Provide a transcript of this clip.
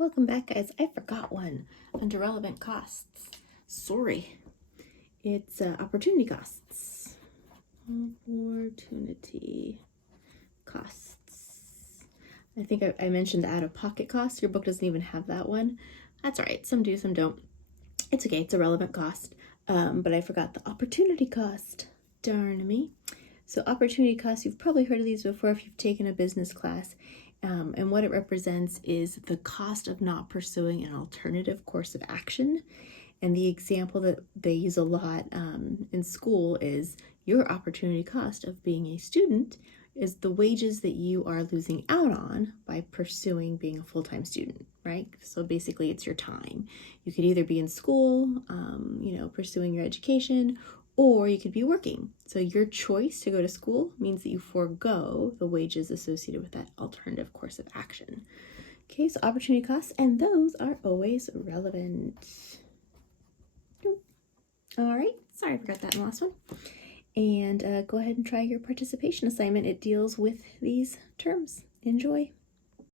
Welcome back, guys. I forgot one under relevant costs. Sorry. It's opportunity costs. Opportunity costs. I think I mentioned the out-of-pocket costs. Your book doesn't even have that one. That's all right. Some do, some don't. It's okay. It's a relevant cost. But I forgot the opportunity cost. Darn me. So opportunity costs, you've probably heard of these before if you've taken a business class. And what it represents is the cost of not pursuing an alternative course of action. And the example that they use a lot in school is your opportunity cost of being a student is the wages that you are losing out on by pursuing being a full-time student, right? So basically it's your time. You could either be in school, pursuing your education, or you could be working. So your choice to go to school means that you forego the wages associated with that alternative course of action. Okay, so opportunity costs, and those are always relevant. All right, sorry I forgot that in the last one. And go ahead and try your participation assignment. It deals with these terms. Enjoy.